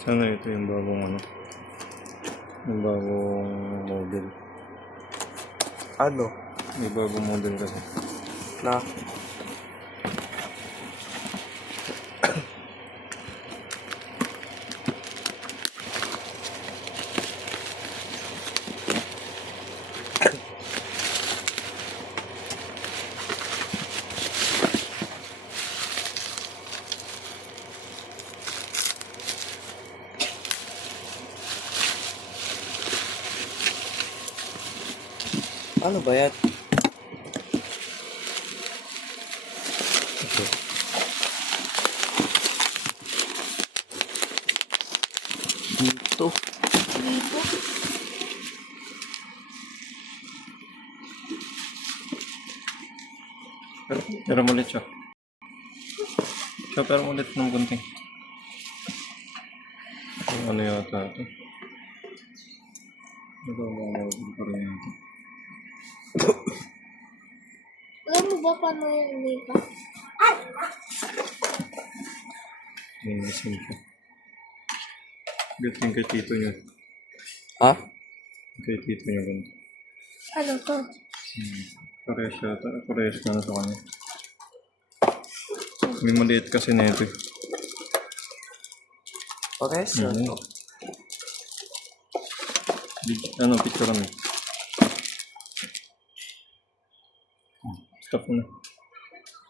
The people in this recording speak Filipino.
Sana ito yung bagong ano? Yung bagong model. Ano? Yung bagong model kasi. Na? Ano ba yan? Ito. Dito. Pero ulit siya. Pero ulit ng gunting. Ano yata ito? Ito ang mga model pa rin ito. Alam mo ba paano yung makeup? Linisin siya. Gating kay tito niyo. Ha? Kay tito niyo ganito. Ano to? Parehas siya. Parehas na sa kanya. May maliit kasi na ito. Pares na to. Ano, picture kami. Stop mo na.